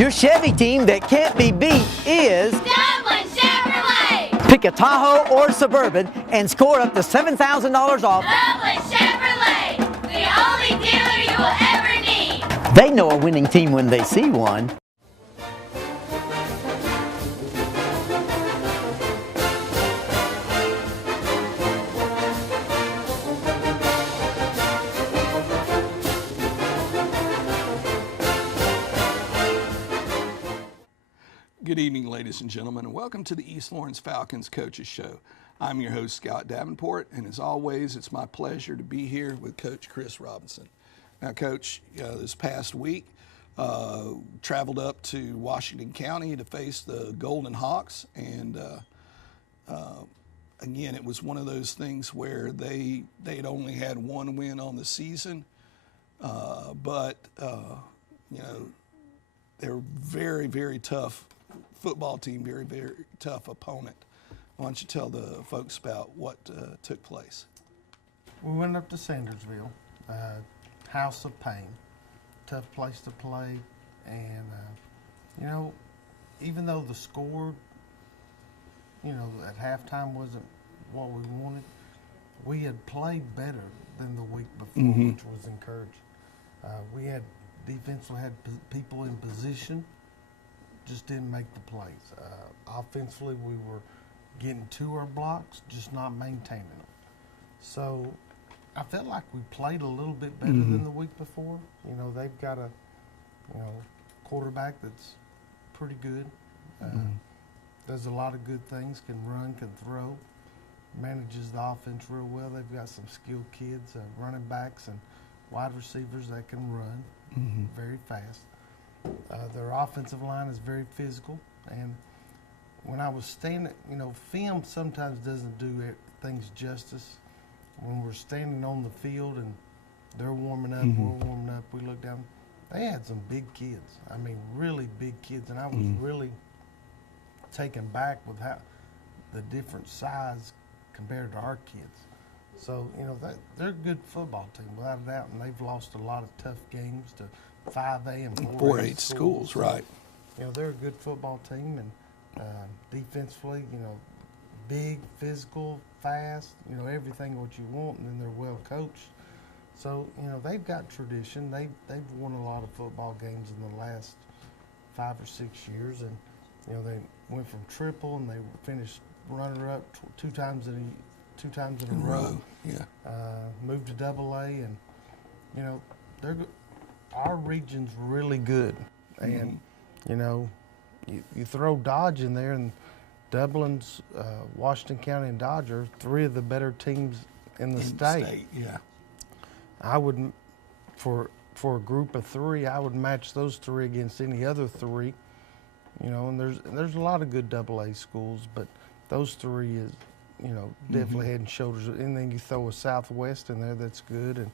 Your Chevy team that can't be beat is Dublin Chevrolet! pick a Tahoe or Suburban and score up to $7,000 off. Dublin Chevrolet! The only dealer you will ever need! They know a winning team when they see one. Good evening, ladies and gentlemen, and welcome to the East Lawrence Falcons Coaches Show. I'm your host, Scott Davenport, and as always, it's my pleasure to be here with Coach Chris Robinson. Now, Coach, this past week, traveled up to Washington County to face the Golden Hawks, and again, it was one of those things where they'd only had one win on the season, but they're very, very tough football team, very, very tough opponent. Why don't you tell the folks about what took place? We went up to Sandersville, House of Pain, tough place to play, and even though the score, at halftime wasn't what we wanted, we had played better than the week before, which was encouraging. We had defensively had people in position, just didn't make the plays. Offensively, we were getting to our blocks, just not maintaining them. So I felt like we played a little bit better than the week before. They've got a quarterback that's pretty good, does a lot of good things, can run, can throw, manages the offense real well. They've got some skilled kids, running backs and wide receivers that can run very fast. Their offensive line is very physical, and when I was standing, film sometimes doesn't do things justice. When we're standing on the field and they're warming up, we're warming up, we look down, they had some big kids. I mean, really big kids, and I was really taken back with how the different size compared to our kids. So, they're a good football team, without a doubt, and they've lost a lot of tough games to 5A and 4A schools, right. They're a good football team, and defensively, big, physical, fast, everything what you want, and then they're well coached. So, they've got tradition. They've won a lot of football games in the last 5 or 6 years, and, they went from triple, and they finished runner-up two times in a row. Yeah. Moved to AA, and our region's really good, and you throw Dodge in there, and Dublin's, Washington County, and Dodge are three of the better teams in the state. Yeah. I would, for a group of three, I would match those three against any other three. And there's a lot of good AA schools, but those three is, definitely head and shoulders. Anything you throw a Southwest in there, that's good, and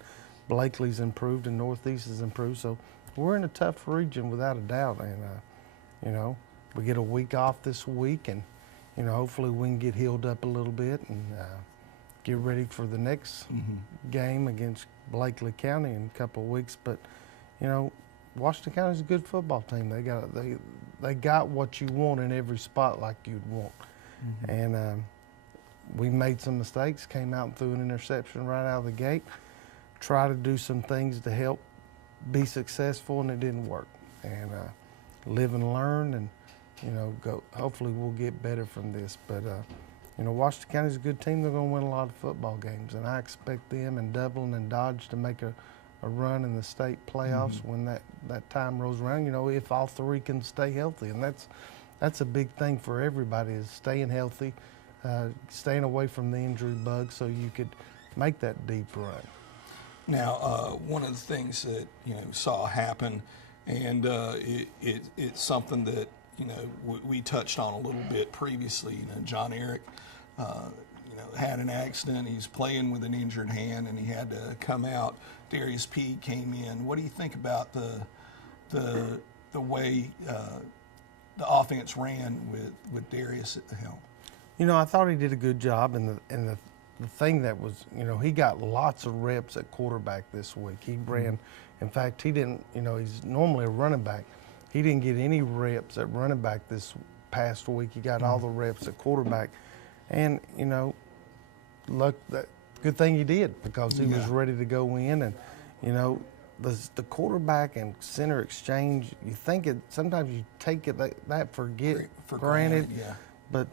Blakely's improved, and Northeast has improved. So we're in a tough region without a doubt, and we get a week off this week, and hopefully we can get healed up a little bit and get ready for the next game against Blakely County in a couple of weeks. But Washington County's a good football team. They got what you want in every spot like you'd want, and we made some mistakes, came out and threw an interception right out of the gate, try to do some things to help be successful, and it didn't work. And live and learn, and hopefully we'll get better from this. But Washington County's a good team. They're going to win a lot of football games, and I expect them and Dublin and Dodge to make a run in the state playoffs when that time rolls around. If all three can stay healthy, and that's a big thing for everybody, is staying healthy, staying away from the injury bug, so you could make that deep run. Now, one of the things that saw happen, and it's something that we touched on a little bit previously. John Eric, had an accident. He's playing with an injured hand, and he had to come out. Darius P came in. What do you think about the way the offense ran with Darius at the helm? I thought he did a good job, and the thing that was, he got lots of reps at quarterback this week. He ran, in fact, he didn't, he's normally a running back. he didn't get any reps at running back this past week. He got all the reps at quarterback. And, you know, good thing he did, because he was ready to go in. And, you know, the quarterback and center exchange, you think it, sometimes you take it that for granted, but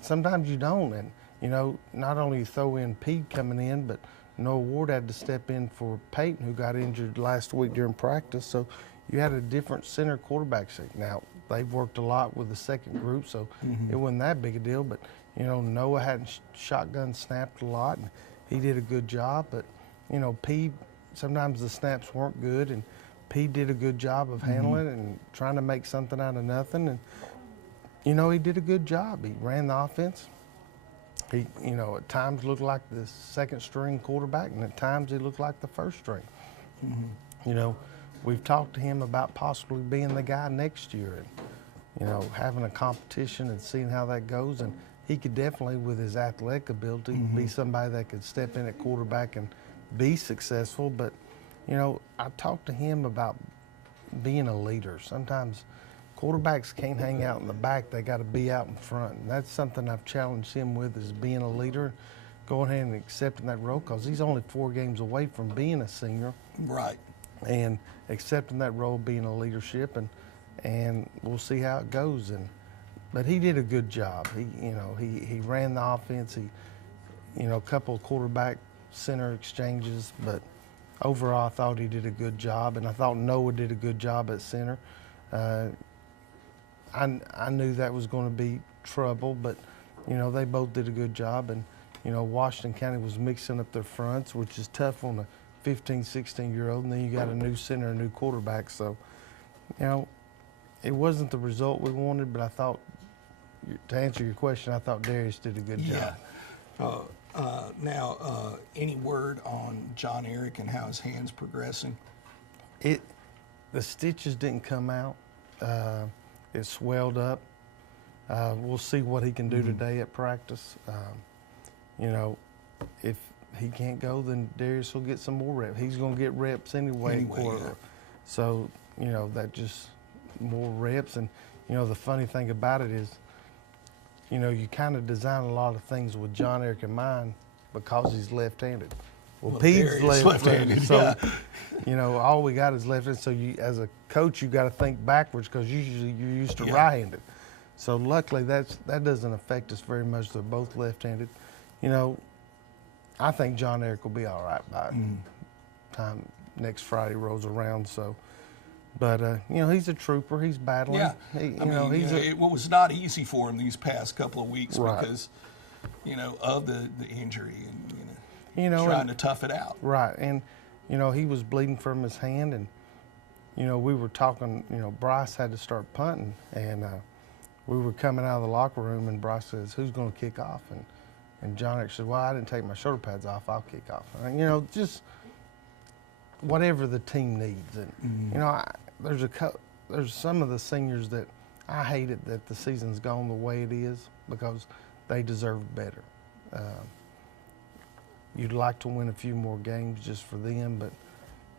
sometimes you don't. And, you know, not only you throw in Pete coming in, but Noah Ward had to step in for Peyton, who got injured last week during practice. So you had a different center quarterback. Now, they've worked a lot with the second group, so it wasn't that big a deal. But, you know, Noah hadn't shotgun snapped a lot, and he did a good job. But, you know, Pete, sometimes the snaps weren't good, and Pete did a good job of handling it and trying to make something out of nothing. And, you know, he did a good job. He ran the offense. He, you know, at times looked like the second string quarterback, and at times he looked like the first string. You know, we've talked to him about possibly being the guy next year, and, you know, having a competition and seeing how that goes. And he could definitely, with his athletic ability, be somebody that could step in at quarterback and be successful. But, you know, I talked to him about being a leader. Sometimes quarterbacks can't hang out in the back, they got to be out in front. And that's something I've challenged him with, is being a leader, going ahead and accepting that role, because he's only 4 games away from being a senior. Right. And accepting that role, being a leadership, and we'll see how it goes. But he did a good job. He ran the offense. He, you know, a couple of quarterback center exchanges, but overall I thought he did a good job, and I thought Noah did a good job at center. I knew that was going to be trouble, but, you know, they both did a good job. And, you know, Washington County was mixing up their fronts, which is tough on a 15, 16-year-old, and then you got a new center, a new quarterback. So, you know, it wasn't the result we wanted, but I thought, to answer your question, I thought Darius did a good job. Now, any word on John Eric and how his hand's progressing? The stitches didn't come out. It swelled up. We'll see what he can do today at practice. You know, if he can't go, then Darius will get some more reps. He's going to get reps anyway. So, you know, that just more reps. And, you know, the funny thing about it is, you know, you kind of design a lot of things with John Eric in mind because he's left-handed. Well, Pete's left-handed, so, you know, all we got is left-handed. So you, as a coach, you got to think backwards, because usually you're used to right-handed. So luckily that doesn't affect us very much. They're both left-handed. You know, I think John Eric will be all right by time next Friday rolls around. So, but you know, he's a trooper. He's battling. Yeah, It was not easy for him these past couple of weeks because, you know, of the injury and trying to tough it out. Right, and you know, he was bleeding from his hand, and you know, we were talking. You know, Bryce had to start punting, and we were coming out of the locker room, and Bryce says, "Who's going to kick off?" And John Eric said, "Well, I didn't take my shoulder pads off. I'll kick off." And, you know, just whatever the team needs. And you know, there's some of the seniors that I hated that the season's gone the way it is, because they deserve better. You'd like to win a few more games just for them, but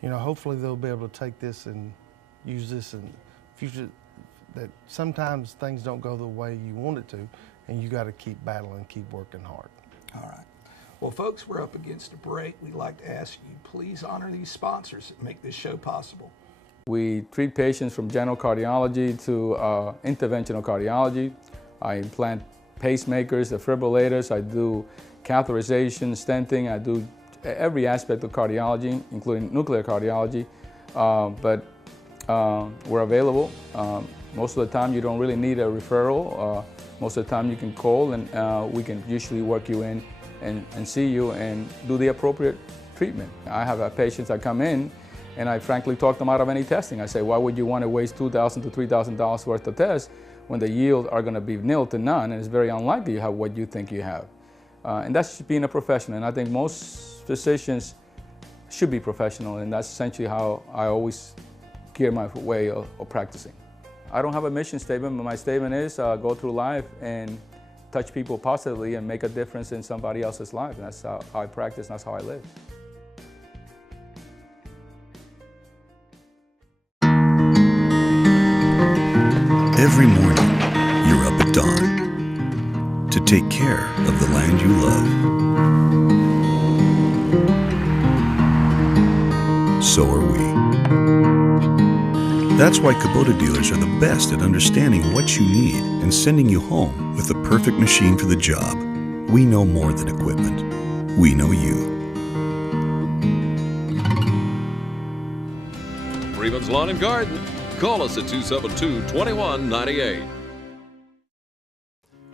you know, hopefully they'll be able to take this and use this in future. That sometimes things don't go the way you want it to, and you got to keep battling, keep working hard. All right. Well, folks, we're up against a break. We'd like to ask you, please honor these sponsors that make this show possible. We treat patients from general cardiology to interventional cardiology. I implant pacemakers, defibrillators. I do catheterization, stenting. I do every aspect of cardiology, including nuclear cardiology. But we're available. Most of the time, you don't really need a referral. Most of the time, you can call, and we can usually work you in and see you and do the appropriate treatment. I have patients that come in, and I frankly talk them out of any testing. I say, why would you want to waste $2,000 to $3,000 worth of tests when the yield are going to be nil to none, and it's very unlikely you have what you think you have. And that's just being a professional, and I think most physicians should be professional, and that's essentially how I always gear my way of practicing. I don't have a mission statement, but my statement is go through life and touch people positively and make a difference in somebody else's life. And that's how I practice, and that's how I live. Every morning, you're up at dawn to take care of the land you love. So are we. That's why Kubota dealers are the best at understanding what you need and sending you home with the perfect machine for the job. We know more than equipment. We know you. Freeman's Lawn and Garden. Call us at 272-2198.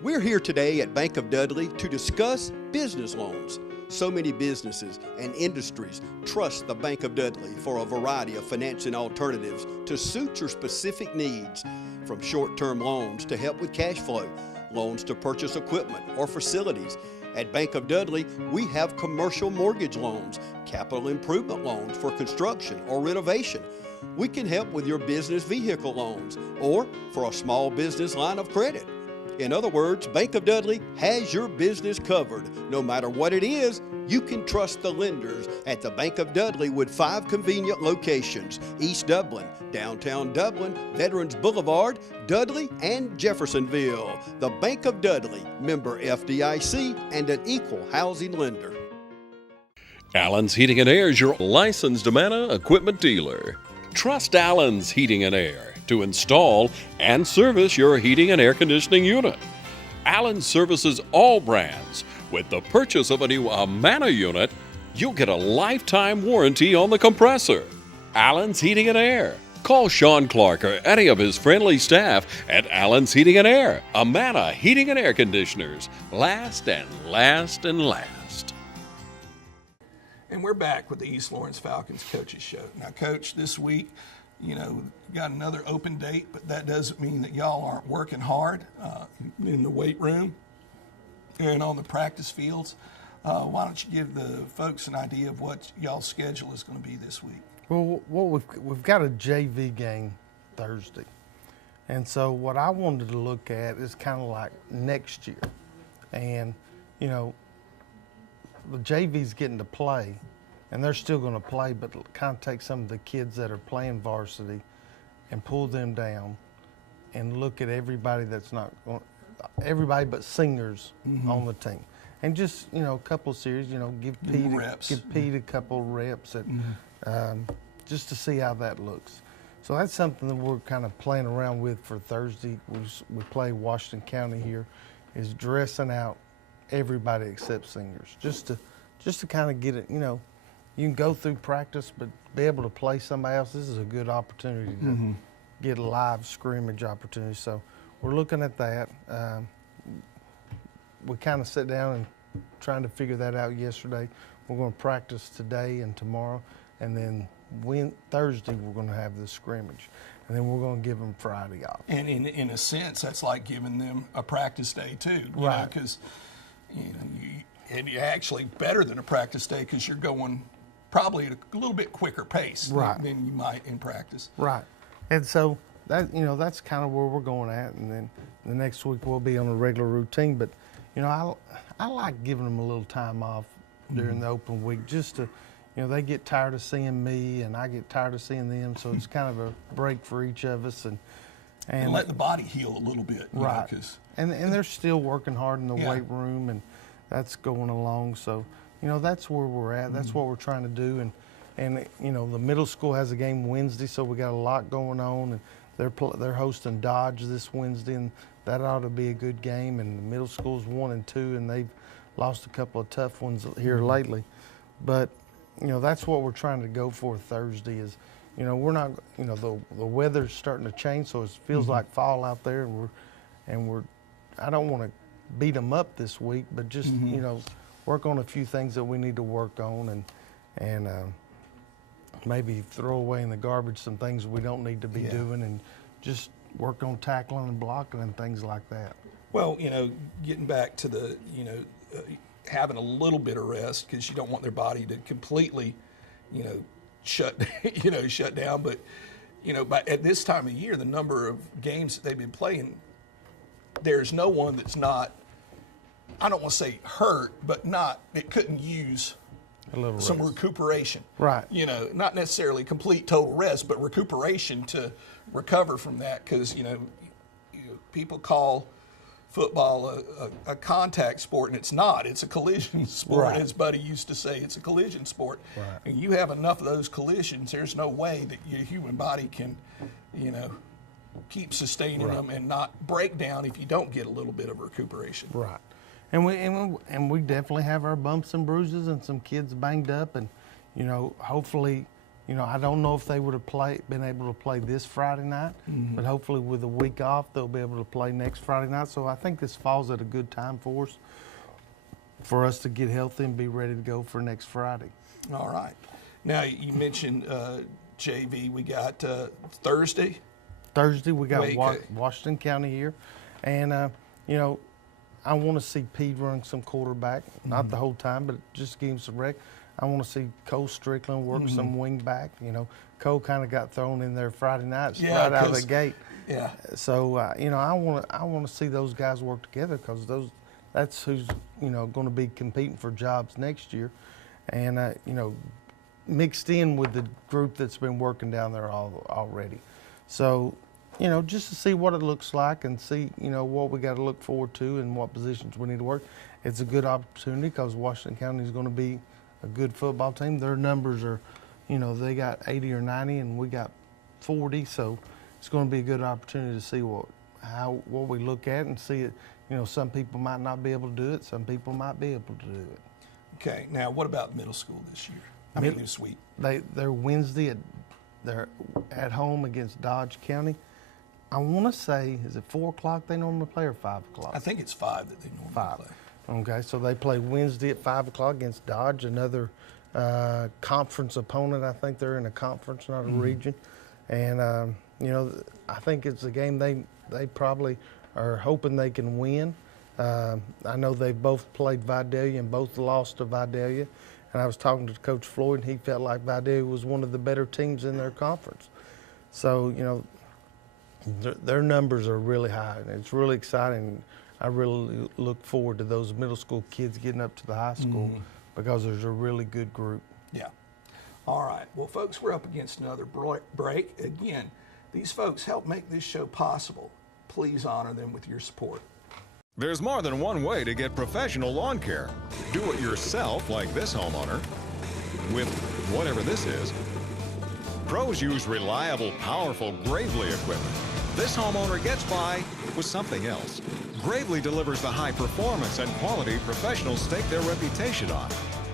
We're here today at Bank of Dudley to discuss business loans. So many businesses and industries trust the Bank of Dudley for a variety of financing alternatives to suit your specific needs, from short-term loans to help with cash flow, loans to purchase equipment or facilities. At Bank of Dudley, we have commercial mortgage loans, capital improvement loans for construction or renovation. We can help with your business vehicle loans or for a small business line of credit. In other words, Bank of Dudley has your business covered. No matter what it is, you can trust the lenders at the Bank of Dudley with 5 convenient locations: East Dublin, downtown Dublin, Veterans Boulevard, Dudley, and Jeffersonville. The Bank of Dudley, member FDIC, and an equal housing lender. Allen's Heating and Air is your licensed Amana equipment dealer. Trust Allen's Heating and Air to install and service your heating and air conditioning unit. Allen services all brands. With the purchase of a new Amana unit, you'll get a lifetime warranty on the compressor. Allen's Heating and Air. Call Sean Clark or any of his friendly staff at Allen's Heating and Air. Amana Heating and Air Conditioners. Last and last and last. And we're back with the East Lawrence Falcons Coaches Show. Now, Coach, this week, got another open date, but that doesn't mean that y'all aren't working hard in the weight room and on the practice fields. Why don't you give the folks an idea of what y'all's schedule is going to be this week? Well, we've got a JV game Thursday. And so what I wanted to look at is kind of like next year. And, the JV's getting to play, and they're still going to play, but kind of take some of the kids that are playing varsity and pull them down and look at everybody that's not everybody but seniors on the team. And just, a couple of series, give Pete a couple reps at, just to see how that looks. So that's something that we're kind of playing around with for Thursday. We play Washington County here, is dressing out everybody except seniors, just to kind of get it, you can go through practice, but be able to play somebody else. This is a good opportunity to get a live scrimmage opportunity. So we're looking at that. We kind of sat down and trying to figure that out yesterday. We're going to practice today and tomorrow, and then Thursday we're going to have the scrimmage, and then we're going to give them Friday off. And in a sense, that's like giving them a practice day too, right? Because and you're actually better than a practice day because you're going probably at a little bit quicker pace than you might in practice. Right. And so that that's kind of where we're going at, and then the next week we'll be on a regular routine. But I like giving them a little time off during the open week, just to they get tired of seeing me and I get tired of seeing them, so it's kind of a break for each of us and let the body heal a little bit, right? And they're still working hard in the weight room, and that's going along. So that's where we're at. That's what we're trying to do. And the middle school has a game Wednesday, so we got a lot going on. And they're hosting Dodge this Wednesday, and that ought to be a good game. And the middle school's 1-2, and they've lost a couple of tough ones here lately. But that's what we're trying to go for Thursday. Is we're not the weather's starting to change, so it feels like fall out there, and we're I don't want to beat them up this week, but just work on a few things that we need to work on, and maybe throw away in the garbage some things we don't need to be doing, and just work on tackling and blocking and things like that. Well, getting back to the having a little bit of rest, because you don't want their body to completely shut down, but at this time of year, the number of games that they've been playing, there's no one that's not, I don't want to say hurt, but it couldn't use some recuperation. Right. Not necessarily complete total rest, but recuperation to recover from that, because, people call football a contact sport, and it's not. It's a collision sport, Right. as Buddy used to say. It's a collision sport. Right. And you have enough of those collisions, there's no way that your human body can, keep sustaining them and not break down if you don't get a little bit of recuperation. Right. And we definitely have our bumps and bruises and some kids banged up, and hopefully, I don't know if they would have been able to play this Friday night, but hopefully with a week off they'll be able to play next Friday night. So I think this falls at a good time for us to get healthy and be ready to go for next Friday. All right. Now you mentioned JV. We got Thursday. Thursday we got Wake. Washington County here, and I want to see Pete run some quarterback, not the whole time, but just give him some rec. I want to see Cole Strickland work some wing back. Cole kind of got thrown in there Friday night right out of the gate. Yeah. So I want to see those guys work together, because that's who's going to be competing for jobs next year, and mixed in with the group that's been working down there already. So just to see what it looks like and see what we got to look forward to and what positions we need to work. It's a good opportunity because Washington County is going to be a good football team. Their numbers are, they got 80 or 90 and we got 40, so it's going to be a good opportunity to see what we look at and see it. Some people might not be able to do it, some people might be able to do it. Okay. Now, what about middle school this year? This week. They're Wednesday they're at home against Dodge County. I want to say, is it 4 o'clock they normally play or 5 o'clock? I think it's 5 that they normally 5. play. Okay, so they play Wednesday at 5 o'clock against Dodge, another conference opponent. I think they're in a conference, not a region. And, I think it's a game they probably are hoping they can win. I know they both played Vidalia and both lost to Vidalia. And I was talking to Coach Floyd, and he felt like Vidalia was one of the better teams in their conference. So, their numbers are really high, and it's really exciting. I really look forward to those middle school kids getting up to the high school because there's a really good group. Yeah. All right. Well, folks, we're up against another break. Again, these folks help make this show possible. Please honor them with your support. There's more than one way to get professional lawn care. Do it yourself, like this homeowner, with whatever this is. Pros use reliable, powerful Gravely equipment. This homeowner gets by with something else. Gravely delivers the high performance and quality professionals stake their reputation on.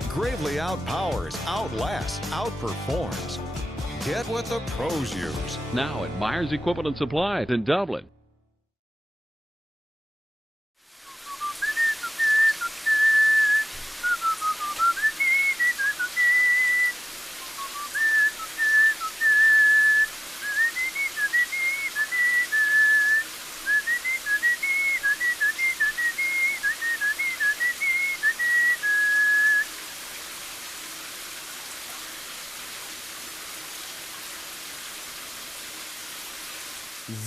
Gravely outpowers, outlasts, outperforms. Get what the pros use. Now at Myers Equipment and Supplies in Dublin.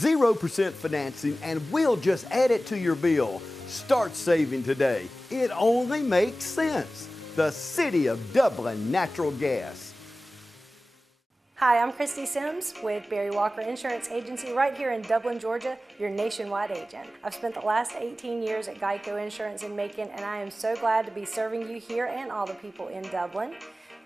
Zero % financing, and we'll just add it to your bill. Start saving today. It only makes sense. The City of Dublin Natural Gas. Hi, I'm Christy Sims with Barry Walker Insurance Agency right here in Dublin, Georgia, your nationwide agent. I've spent the last 18 years at Geico Insurance in Macon, and I am so glad to be serving you here and all the people in Dublin.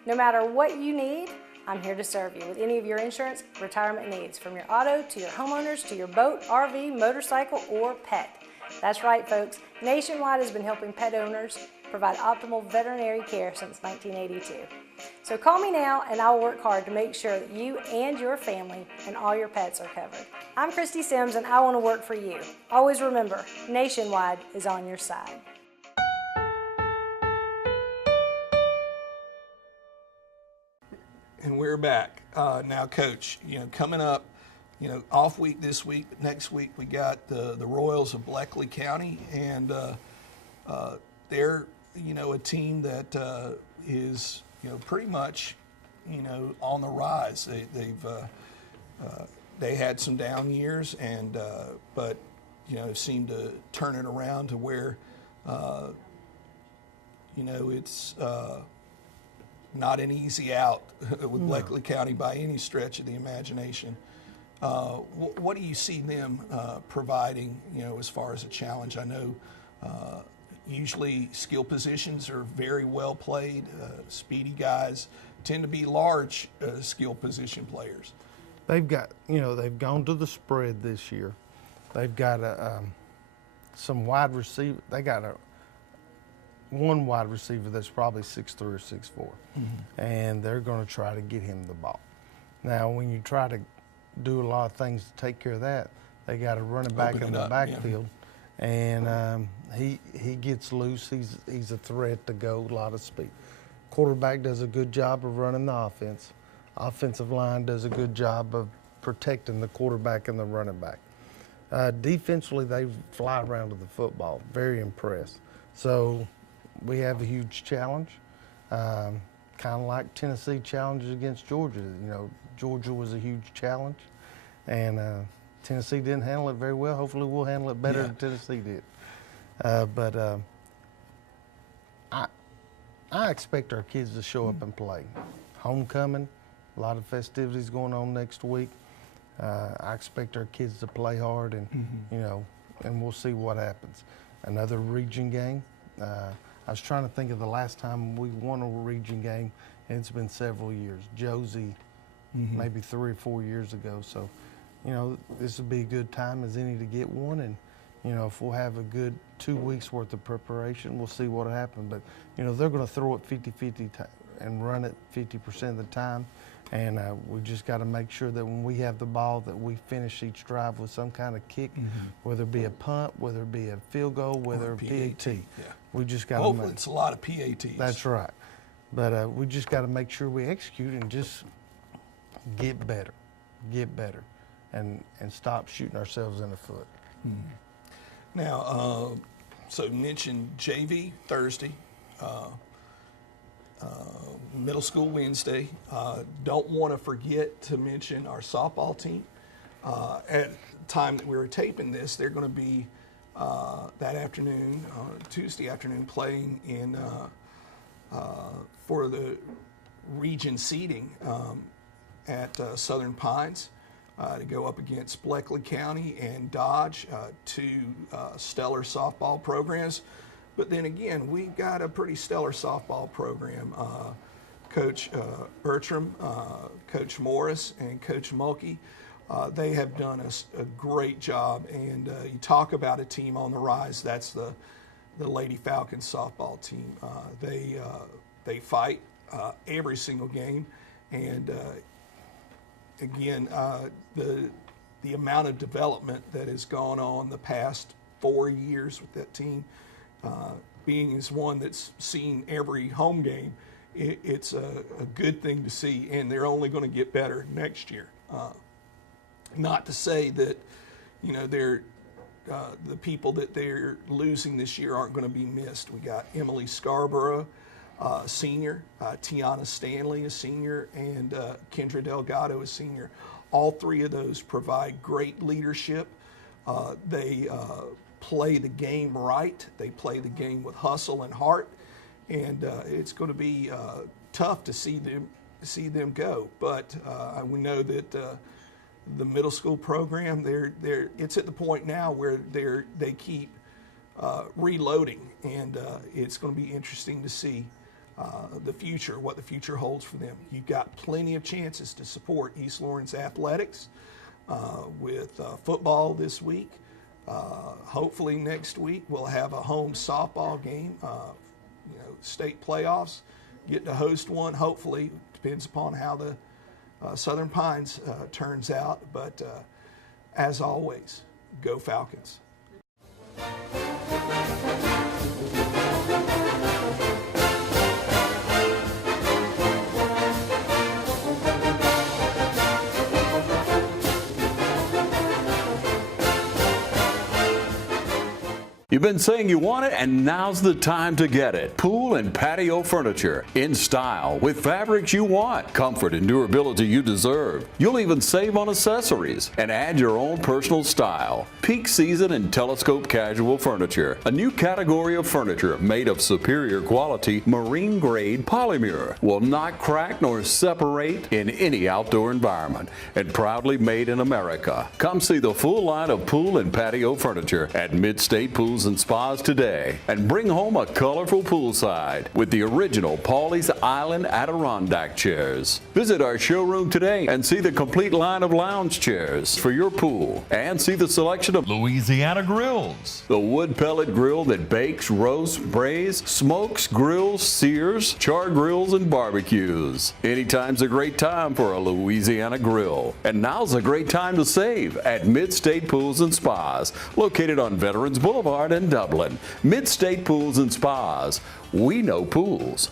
No matter what you need, I'm here to serve you with any of your insurance retirement needs, from your auto to your homeowners to your boat, RV, motorcycle, or pet. That's right, folks. Nationwide has been helping pet owners provide optimal veterinary care since 1982. So call me now and I will work hard to make sure that you and your family and all your pets are covered. I'm Christy Sims and I want to work for you. Always remember, Nationwide is on your side. And we're back. Now, Coach, coming up, off week this week, but next week we got the Royals of Bleckley County, and they're, a team that is, pretty much, on the rise. They had some down years, and but, seemed to turn it around to where, it's not an easy out with Bleckley County by any stretch of the imagination. What do you see them providing, as far as a challenge? I know usually skill positions are very well played. Speedy guys tend to be large skill position players. They've got, they've gone to the spread this year. They've got some wide receiver. They got one wide receiver that's probably 6'3" or 6'4", and they're going to try to get him the ball. Now, when you try to do a lot of things to take care of that, they got a running back in the backfield, and he gets loose. He's a threat to go, a lot of speed. Quarterback does a good job of running the offense. Offensive line does a good job of protecting the quarterback and the running back. Defensively, they fly around to the football. Very impressed. So we have a huge challenge, kind of like Tennessee challenges against Georgia. Georgia was a huge challenge, and Tennessee didn't handle it very well. Hopefully we'll handle it better than Tennessee did. But I expect our kids to show up and play. Homecoming, a lot of festivities going on next week. I expect our kids to play hard, and and we'll see what happens. Another region game. I was trying to think of the last time we won a region game, and it's been several years. Josie, maybe 3 or 4 years ago. So, this would be a good time as any to get one, and if we'll have a good 2 weeks worth of preparation, we'll see what happens. But they're going to throw it 50-50 and run it 50% of the time. And we just got to make sure that when we have the ball that we finish each drive with some kind of kick, whether it be a punt, whether it be a field goal, whether it be a PAT. We just got to hopefully it's a lot of PATs. That's right. But we just got to make sure we execute and just get better, and stop shooting ourselves in the foot. Now, so mentioned JV Thursday. Middle school Wednesday. Don't want to forget to mention our softball team. At the time that we were taping this, they're going to be that afternoon, Tuesday afternoon, playing in for the region seeding at Southern Pines to go up against Bleckley County and Dodge, two stellar softball programs. But then again, we've got a pretty stellar softball program. Coach Bertram, Coach Morris, and Coach Mulkey, they have done a great job. And you talk about a team on the rise, that's the Lady Falcons softball team. They fight every single game. And again, the amount of development that has gone on the past 4 years with that team, being as one that's seen every home game, it's a good thing to see, and they're only going to get better next year. Not to say that, they're the people that they're losing this year aren't going to be missed. We got Emily Scarborough, senior, Tiana Stanley, a senior, and Kendra Delgado, a senior. All three of those provide great leadership. They play the game right. They play the game with hustle and heart, and it's going to be tough to see them go. But we know that the middle school program, it's at the point now where they keep reloading, and it's going to be interesting to see what the future holds for them. You've got plenty of chances to support East Lawrence athletics with football this week. Hopefully next week we'll have a home softball game. State playoffs, get to host one. Hopefully, depends upon how the Southern Pines turns out. But as always, go Falcons. You've been saying you want it, and now's the time to get it. Pool and patio furniture in style with fabrics you want, comfort and durability you deserve. You'll even save on accessories and add your own personal style. Peak season and telescope casual furniture, a new category of furniture made of superior quality marine grade polymer, will not crack nor separate in any outdoor environment, and proudly made in America. Come see the full line of pool and patio furniture at Mid-State Pools and Spas today, and bring home a colorful poolside with the original Pawleys Island Adirondack chairs. Visit our showroom today and see the complete line of lounge chairs for your pool, and see the selection of Louisiana grills, the wood pellet grill that bakes, roasts, braise, smokes, grills, sears, char grills, and barbecues. Anytime's a great time for a Louisiana grill, and now's a great time to save at Mid-State Pools and Spas, located on Veterans Boulevard in Dublin. Mid-State Pools and Spas. We know pools.